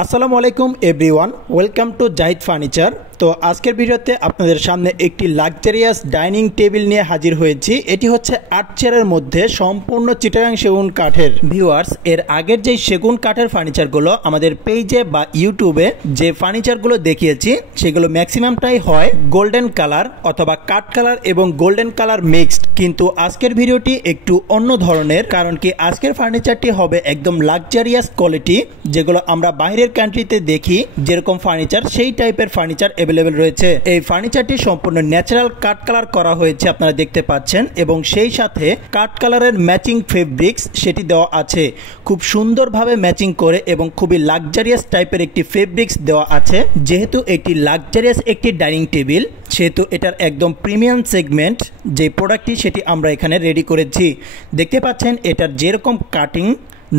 আসসালামু আলাইকুম everyone, welcome to Zahid furniture. তো আজকের ভিডিওতে আপনাদের সামনে একটি লাক্সারিয়াস ডাইনিং টেবিল নিয়ে হাজির হয়েছি। এটি হচ্ছে 8 চেয়ারের মধ্যে সম্পূর্ণ চিটাগাং সেগুন কাঠের। ভিউয়ার্স, এর আগের যেই সেগুন কাঠের ফার্নিচারগুলো আমাদের পেজে বা ইউটিউবে যে ফার্নিচারগুলো দেখিয়েছি সেগুলো ম্যাক্সিমামটাই হয় গোল্ডেন কালার অথবা কাঠ কালার এবং গোল্ডেন কালার মিক্সড, কিন্তু আজকের ভিডিওটি একটু অন্য ধরনের। কারণ কি আজকের ফার্নিচারটি হবে একদম লাক্সারিয়াস কোয়ালিটি, যেগুলো আমরা বাইরের কান্ট্রিতে দেখি যেরকম ফার্নিচার সেই টাইপের ফার্নিচার অ্যাভেলেবেল রয়েছে। এই ফার্নিচারটি সম্পূর্ণ ন্যাচারাল কাঠ কালার করা হয়েছে, আপনারা দেখতে পাচ্ছেন, এবং সেই সাথে কাঠ কালারের ম্যাচিং ফেব্রিক্স সেটি দেওয়া আছে খুব সুন্দরভাবে ম্যাচিং করে, এবং খুবই লাক্সারিয়াস টাইপের একটি ফেব্রিক্স দেওয়া আছে। যেহেতু এটি লাক্সারিয়াস একটি ডাইনিং টেবিল, সেহেতু এটার একদম প্রিমিয়াম সেগমেন্ট যে প্রোডাক্টটি সেটি আমরা এখানে রেডি করেছি। দেখতে পাচ্ছেন এটার যেরকম কাটিং,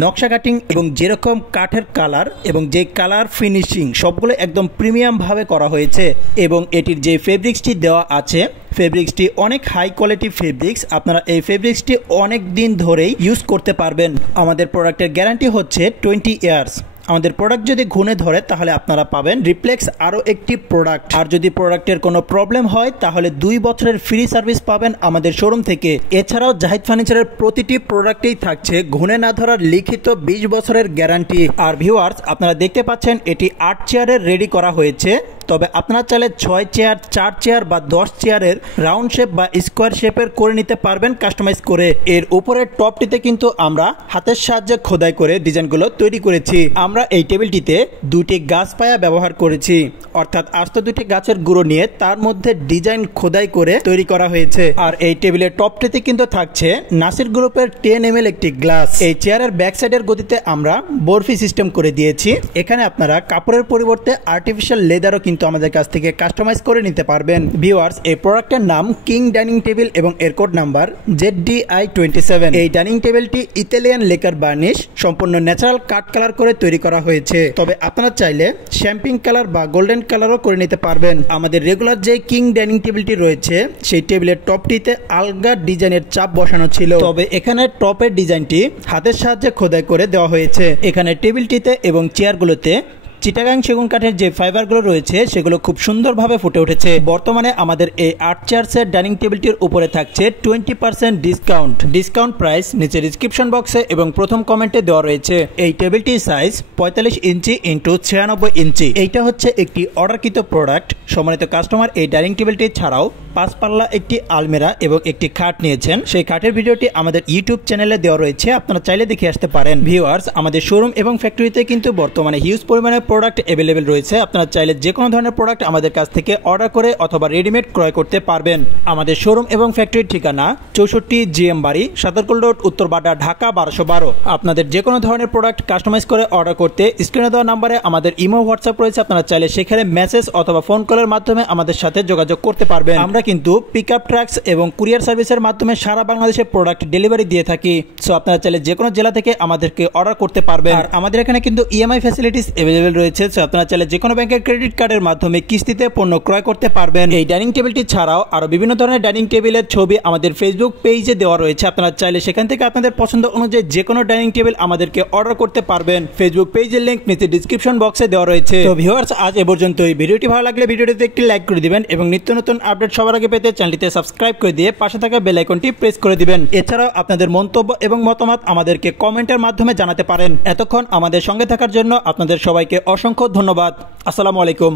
নকশা কাটিং এবং যেরকম কাঠের কালার এবং যে কালার ফিনিশিং সবগুলো একদম প্রিমিয়াম ভাবে করা হয়েছে। এবং এটির যে ফেব্রিক্সটি দেওয়া আছে ফেব্রিক্সটি অনেক হাই কোয়ালিটি ফেব্রিক্স, আপনারা এই ফেব্রিক্সটি অনেক দিন ধরেই ইউজ করতে পারবেন। আমাদের প্রোডাক্টের গ্যারান্টি হচ্ছে 20 ইয়ার্স। আমাদের প্রোডাক্ট যদি ঘুণে ধরে তাহলে আপনারা পাবেন রিপ্লেক্স আরও একটি প্রোডাক্ট, আর যদি প্রোডাক্টের কোনো প্রবলেম হয় তাহলে 2 বছরের ফ্রি সার্ভিস পাবেন আমাদের শোরুম থেকে। এছাড়াও জাহিদ ফার্নিচারের প্রতিটি প্রোডাক্টেই থাকছে ঘুণে না ধরার লিখিত 20 বছরের গ্যারান্টি। আর ভিউয়ার্স, আপনারা দেখতে পাচ্ছেন এটি 8 চেয়ারের রেডি করা হয়েছে, তবে আপনারা চাইলে 6 চেয়ার, 4 চেয়ার বা 10 চেয়ারের রাউন্ড শেপ বা স্কোয়ার শেপের করে নিতে পারবেন কাস্টমাইজ করে। এর উপরের টপটিতে কিন্তু আমরা হাতের সাহায্যে খোদাই করে ডিজাইনগুলো তৈরি করেছি। আমরা এই টেবিলটিতে 2টি গাছ পায়া ব্যবহার করেছি, অর্থাৎ আস্ত 2টি গাছের গুঁড়ো নিয়ে তার মধ্যে ডিজাইন খোদাই করে তৈরি করা হয়েছে। আর এই টেবিলের টপটিতে কিন্তু থাকছে নাসির গ্রুপের 10 ml একটি গ্লাস। এই চেয়ারের ব্যাক সাইডের গদিতে আমরা বরফি সিস্টেম করে দিয়েছি। এখানে আপনারা কাপড়ের পরিবর্তে আর্টিফিশিয়াল লেদারও কিন্তু আমাদের কাছ থেকে কাস্টমাইজ করে নিতে পারবেন। ভিউয়ার্স, এই প্রোডাক্টের নাম কিং ডাইনিং টেবিল এবং এর কোড নাম্বার ZDI27। এই ডাইনিং টেবিলটি ইতালিয়ান লেকার বার্নিশ সম্পূর্ণ ন্যাচারাল কাঠ কালার করে তৈরি করা হয়েছে, তবে আপনারা চাইলে শ্যাম্পিং কালার বা গোল্ডেন কালারও করে নিতে পারবেন। আমাদের রেগুলার যে কিং ডাইনিং টেবিলটি রয়েছে সেই টেবিলের টপটিতে আলগা ডিজাইনের চাপ বসানো ছিল, তবে এখানে টপের ডিজাইনটি হাতের সাহায্যে খোদাই করে দেওয়া হয়েছে। এখানে টেবিলটিতে এবং চেয়ারগুলোতে চিটাগাং সেগুন কাঠের যে ফাইবারগুলো রয়েছে সেগুলো খুব সুন্দরভাবে ফুটে উঠেছে। বর্তমানে আমাদের এই 8 চেয়ারসের ডাইনিং টেবিলটির উপরে থাকছে 20% ডিসকাউন্ট প্রাইস নিচে ডিসক্রিপশন বক্সে এবং প্রথম কমেন্টে দেওয়া রয়েছে। এই টেবিলটির সাইজ 45 ইঞ্চি ইন্টু 96 ইঞ্চি। এইটা হচ্ছে একটি অর্ডারকৃত প্রোডাক্ট। সম্মানিত কাস্টমার এই ডাইনিং টেবিলটি ছাড়াও 5 পাল্লা একটি আলমিরা এবং একটি খাট নিয়েছেন। সেই খাটের ভিডিওটি আমাদের ইউটিউব চ্যানেলে দেওয়া রয়েছে, আপনারা চাইলে দেখে আসতে পারেন। ভিউয়ার্স, আমাদের শোরুম এবং ফ্যাক্টরিতে কিন্তু বর্তমানে হিউজ পরিমাণে প্রোডাক্ট অ্যাভেলেবেল রয়েছে। আপনারা চাইলে যে কোনো ধরনের প্রোডাক্ট আমাদের কাছ থেকে অর্ডার করে অথবা রেডিমেড ক্রয় করতে পারবেন। আমাদের শোরুম এবং ফ্যাক্টরির ঠিকানা 64 GM বাড়ি, সাতারকুল রোড, উত্তরবাড্ডা, ঢাকা 1212। আপনাদের যে কোনো ধরনের প্রোডাক্ট কাস্টমাইজ করে অর্ডার করতে স্ক্রিনে দেওয়া নাম্বারে আমাদের ইমো, হোয়াটসঅ্যাপ রয়েছে, আপনারা চাইলে সেখানে মেসেজ অথবা ফোন কলের মাধ্যমে আমাদের সাথে যোগাযোগ করতে পারবেন। আমরা কিন্তু পিকআপ ট্রাকস এবং কুরিয়ার সার্ভিসের মাধ্যমে সারা বাংলাদেশে প্রোডাক্ট ডেলিভারি দিয়ে থাকি। সো আপনারা চাইলে যে কোনো জেলা থেকে আমাদেরকে অর্ডার করতে পারবেন। আর আমাদের এখানে কিন্তু ইএমআই ফ্যাসিলিটিস অ্যাভেলেবেল রয়েছে, সো আপনারা চাইলে যে কোনো ব্যাংকের ক্রেডিট কার্ডের মাধ্যমে কিস্তিতে পণ্য ক্রয় করতে পারবেন। এই ডাইনিং টেবিলটি ছাড়াও আরো বিভিন্ন ধরনের ডাইনিং টেবিলের ছবি আমাদের ফেসবুক পেজে দেওয়া রয়েছে, আপনারা চাইলে সেখান থেকে আপনাদের পছন্দ অনুযায়ী যে কোনো ডাইনিং টেবিল আমাদেরকে অর্ডার করতে পারবেন। ফেসবুক পেজের লিংক নিচে ডিসক্রিপশন বক্সে দেওয়া রয়েছে। তো ভিউয়ার্স, আজ এ পর্যন্তই। ভিডিওটি ভালো লাগলে ভিডিওটিতে একটি লাইক করে দিবেন এবং নিত্য নতুন আপডেট সবার আগে পেতে চ্যানেলটিতে সাবস্ক্রাইব করে দিয়ে পাশে থাকা বেল আইকনটি প্রেস করে দিবেন। এছাড়াও আপনাদের মন্তব্য এবং মতামত আমাদেরকে কমেন্টের মাধ্যমে জানাতে পারেন। এতক্ষণ আমাদের সঙ্গে থাকার জন্য আপনাদের সবাইকে অসংখ্য ধন্যবাদ। আসসালামু আলাইকুম।